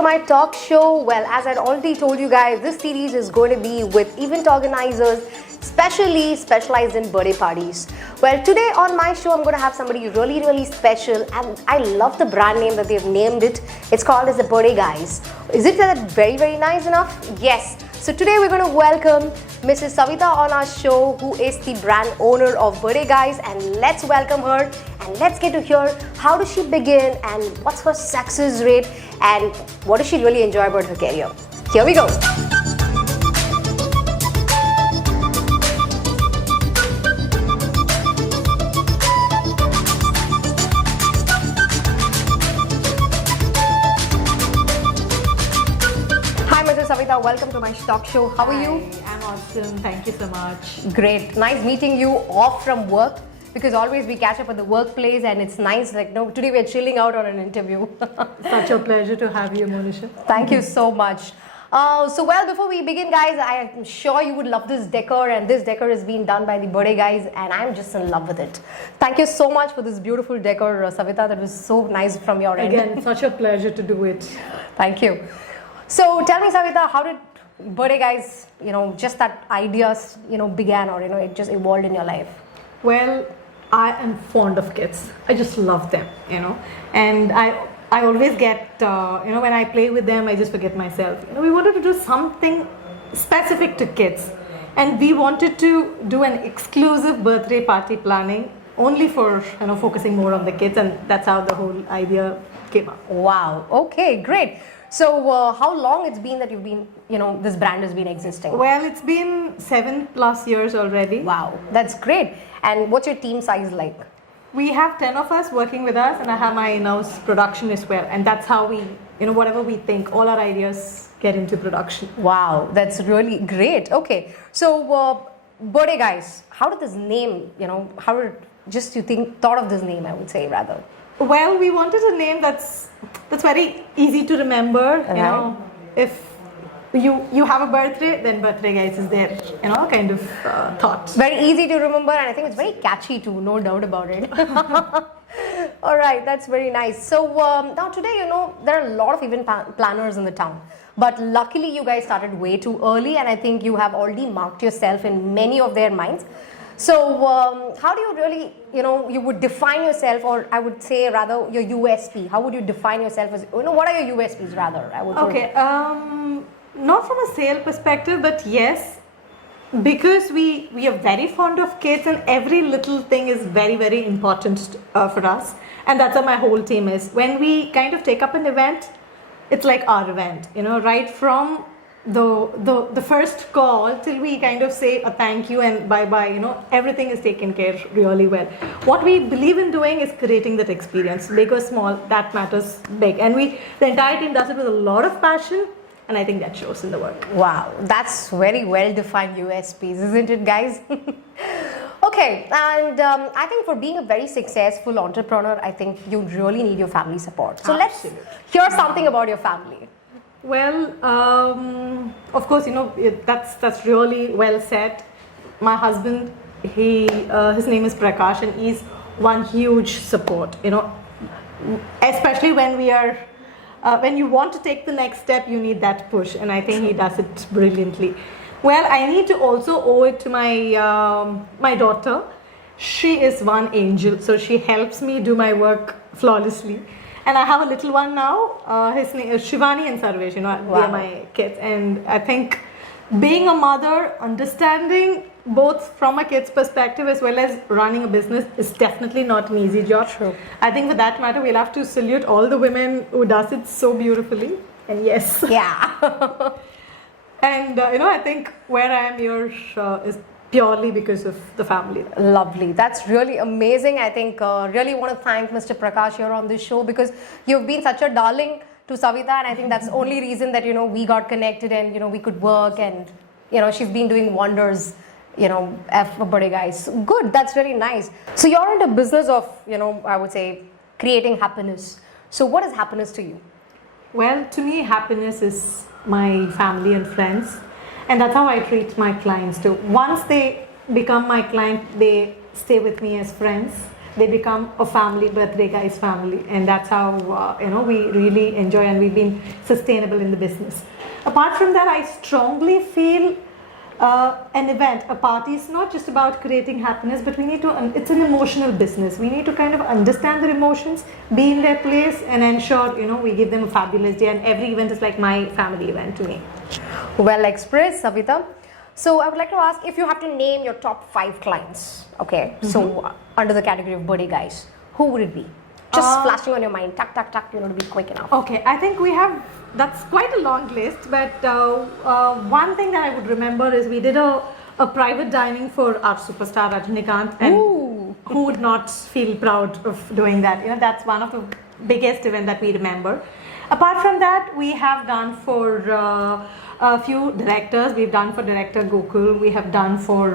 to my talk show. Well, as I'd already told you guys, this series is going to be with event organizers, specially specialized in birthday parties. Well, today on my show, I'm going to have somebody really special, and I love the brand name that they've named it. It's called as the Birthday Guys. Is it that very nice enough? Yes. So today we're going to welcome Mrs. Savitha on our show, who is the brand owner of Birthday Guys, and let's welcome her and let's get to hear how does she begin and what's her success rate and what does she really enjoy about her career. Here we go. Hi, Mrs. Savitha. Welcome to my talk show. How are you? I'm awesome. Thank you so much. Great. Nice meeting you off from work, because always we catch up at the workplace and it's nice. Like, no, today we're chilling out on an interview. Such a pleasure to have you, Monisha. Thank you so much. Well, before we begin, guys, I'm sure you would love this decor, and this decor is being done by the Birthday Guys, and I'm just in love with it. Thank you so much for this beautiful decor, Savitha. That was so nice from your end. Again, such a pleasure to do it. Thank you. So tell me, Savitha, how did Birthday Guys, just that ideas, began, or, it just evolved in your life? Well, I am fond of kids. I just love them, and I always get, when I play with them, I just forget myself. We wanted to do something specific to kids, and we wanted to do an exclusive birthday party planning only for, focusing more on the kids, and that's how the whole idea came up. Wow. Okay, great. So how long it's been that you've been, this brand has been existing? Well, it's been 7+ years already. Wow, that's great. And what's your team size like? We have 10 of us working with us, and I have my in-house production as well. And that's how we, whatever we think, all our ideas get into production. Wow, that's really great. Okay, so Birthday Guys, how did this name, how did you thought of this name, I would say, rather? Well, we wanted a name that's very easy to remember. Right. If you have a birthday, then Birthday Guys is there, kind of thought. Very easy to remember, and I think it's very catchy too, no doubt about it. All right, that's very nice. So now today, there are a lot of event planners in the town, but luckily you guys started way too early, and I think you have already marked yourself in many of their minds. So how do you really, you would define yourself, or I would say rather your USP. How would you define yourself as, what are your USPs rather? I would Okay, not from a sale perspective, but yes, because we are very fond of kids, and every little thing is very important for us, and that's what my whole team is. When we kind of take up an event, it's like our event, right from the first call till we kind of say a thank you and bye-bye, everything is taken care really well. What we believe in doing is creating that experience, big or small, that matters big, and the entire team does it with a lot of passion, and I think that shows in the work. Wow, that's very well defined USPs, isn't it, guys? Okay, and I think for being a very successful entrepreneur, I think you really need your family support. So Absolutely. Let's hear something about your family. Well, of course, that's really well said. My husband, his name is Prakash, and he's one huge support, especially when we are, when you want to take the next step, you need that push, and I think he does it brilliantly. Well, I need to also owe it to my daughter. She is one angel, so she helps me do my work flawlessly. And I have a little one now. His name is Shivani and Sarvesh. They are my kids. And I think being a mother, understanding both from a kid's perspective as well as running a business is definitely not an easy job. True. I think for that matter, we'll have to salute all the women who does it so beautifully. And yes. Yeah. And I think where I am here is purely because of the family. Lovely. That's really amazing. I think really want to thank Mr. Prakash here on this show, because you've been such a darling to Savitha, and I think that's the only reason that we got connected and we could work, and she's been doing wonders for Birthday Guys. Good. That's very nice. So you're in the business of I would say creating happiness. So what is happiness to you? Well, to me, happiness is my family and friends. And that's how I treat my clients too. Once they become my client, they stay with me as friends. they become a family, birthday guys family, and that's how we really enjoy, and we've been sustainable in the business. Apart from that, I strongly feel an event, a party is not just about creating happiness, but we need to, it's an emotional business. We need to kind of understand their emotions, be in their place, and ensure, we give them a fabulous day. And every event is like my family event to me. Well expressed, Savitha. So I would like to ask if you have to name your top 5 clients, okay? So under the category of birthday guys, who would it be? Just flashing on your mind, tuck, tuck, tuck, to be quick enough. Okay, I think we have, that's quite a long list, but one thing that I would remember is we did a private dining for our superstar Rajinikanth, and who would not feel proud of doing that? That's one of the biggest events that we remember. Apart from that, we have done for a few directors. We've done for director Gokul. We have done for,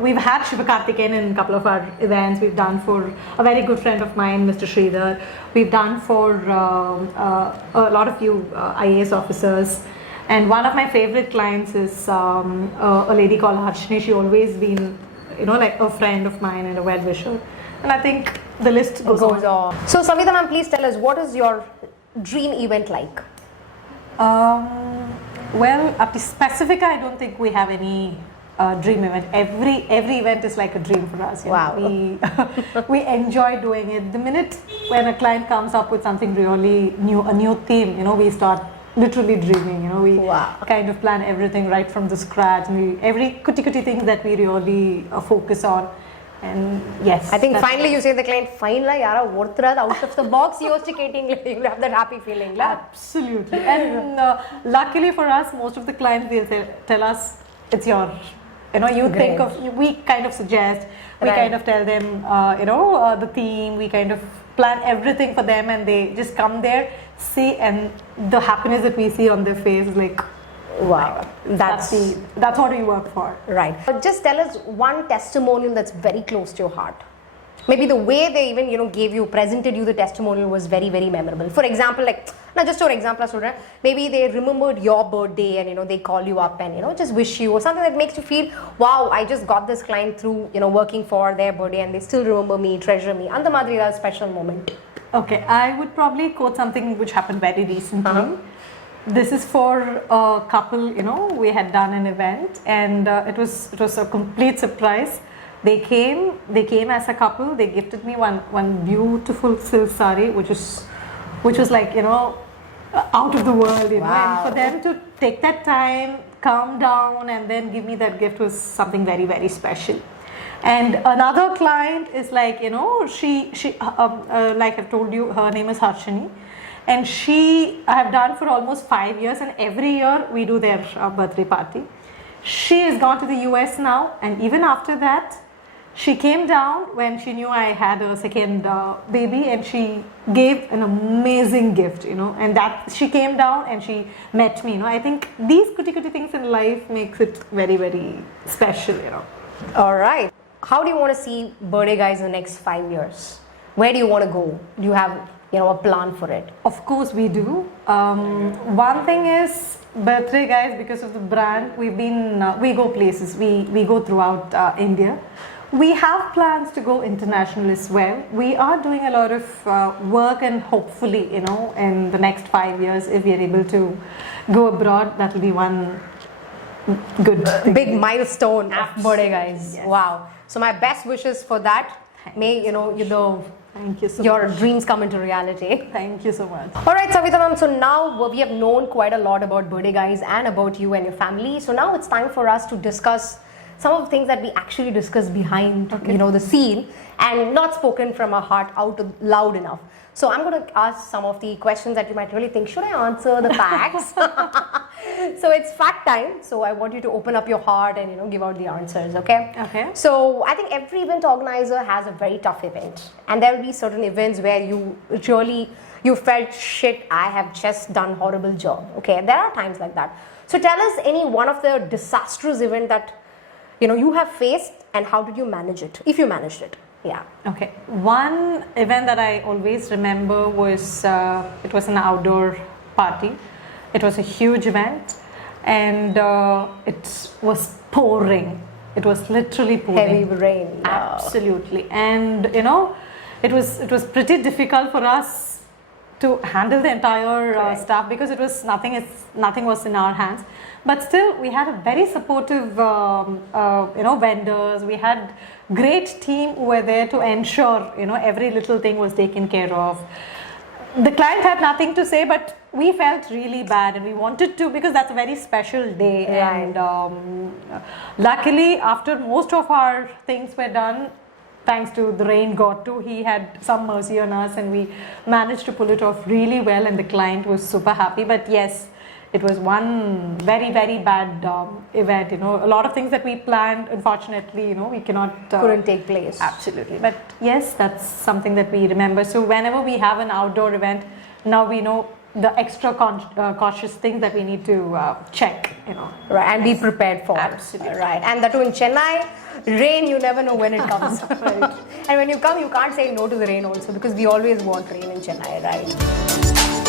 we've had Shivakarthikeyan in a couple of our events. We've done for a very good friend of mine, Mr. Sridhar. We've done for a lot of you IAS officers. And one of my favorite clients is a lady called Harshini. She always been, like a friend of mine and a well-wisher. And I think the list goes on. So Savitha ma'am, please tell us, what is your dream event like? Well, up to specific, I don't think we have any dream event. Every event is like a dream for us. Wow. We enjoy doing it. The minute when a client comes up with something really new, a new theme, we start literally dreaming. We kind of plan everything right from the scratch. And every cutie thing that we really focus on. And yes, I think finally you say the client, fine la yara, out of the box, yosticating, you have that happy feeling. La. Absolutely. And luckily for us, most of the clients, they'll tell us, it's your, you think of, we kind of suggest, we kind of tell them, the theme, we kind of plan everything for them, and they just come there, see, and the happiness that we see on their face is like, wow, that's what we work for. Right. But just tell us one testimonial that's very close to your heart. Maybe the way they even, presented you the testimonial was very, very memorable. For example, just for example, maybe they remembered your birthday and, they call you up and, just wish you, or something that makes you feel, wow, I just got this client through, working for their birthday and they still remember me, treasure me. And the Madhurya special moment. Okay, I would probably quote something which happened very recently. This is for a couple, we had done an event, and it was a complete surprise. They came as a couple. They gifted me one beautiful silk sari, which was like, out of the world, Wow. And for them to take that time, calm down, and then give me that gift was something very, very special. And another client is like, she like I've told you, her name is Harshini. And I have done for almost 5 years, and every year we do their birthday party. She has gone to the US now, and even after that, she came down when she knew I had a second baby, and she gave an amazing gift, and that she came down and she met me, I think these cutie things in life makes it very, very special, All right. How do you want to see birthday guys in the next 5 years? Where do you want to go? Do you have a plan for it? Of course we do. One thing is birthday guys, because of the brand, we go places, we go throughout India. We have plans to go international as well. We are doing a lot of work, and hopefully, in the next 5 years, if we are able to go abroad, that will be one good thing. Big milestone of birthday guys. Yes. Wow. So my best wishes for that. May Thank you so your much. dreams come into reality. Thank you so much. All right, Savitha ma'am. So now we have known quite a lot about birthday guys and about you and your family. So now it's time for us to discuss some of the things that we actually discuss behind, the scene, and not spoken from our heart out loud enough. So I'm going to ask some of the questions that you might really think, should I answer the facts? So it's fact time. So I want you to open up your heart and give out the answers, okay? Okay. So I think every event organizer has a very tough event, and there will be certain events where you felt shit, I have just done horrible job. Okay, there are times like that. So tell us any one of the disastrous event that you have faced, and how did you manage it, if you managed it? Yeah. Okay. One event that I always remember was it was an outdoor party. It was a huge event, and it was pouring. it was literally pouring. Heavy rain. Absolutely. And you know, it was pretty difficult for us to handle the entire staff, because it was nothing was in our hands. But still, we had a very supportive vendors. We had great team who were there to ensure every little thing was taken care of. The client had nothing to say, but we felt really bad, and we wanted to, because that's a very special day. Right. And luckily, after most of our things were done, thanks to the rain god too, he had some mercy on us, and we managed to pull it off really well, and the client was super happy. But yes, it was one very, very bad event. A lot of things that we planned, unfortunately, we cannot couldn't take place. Absolutely. But yes, that's something that we remember. So whenever we have an outdoor event, now we know the extra cautious things that we need to check. Right, and be prepared for. Absolutely. Right, and that too in Chennai, rain, you never know when it comes. Right. And when you come, you can't say no to the rain also, because we always want rain in Chennai, right?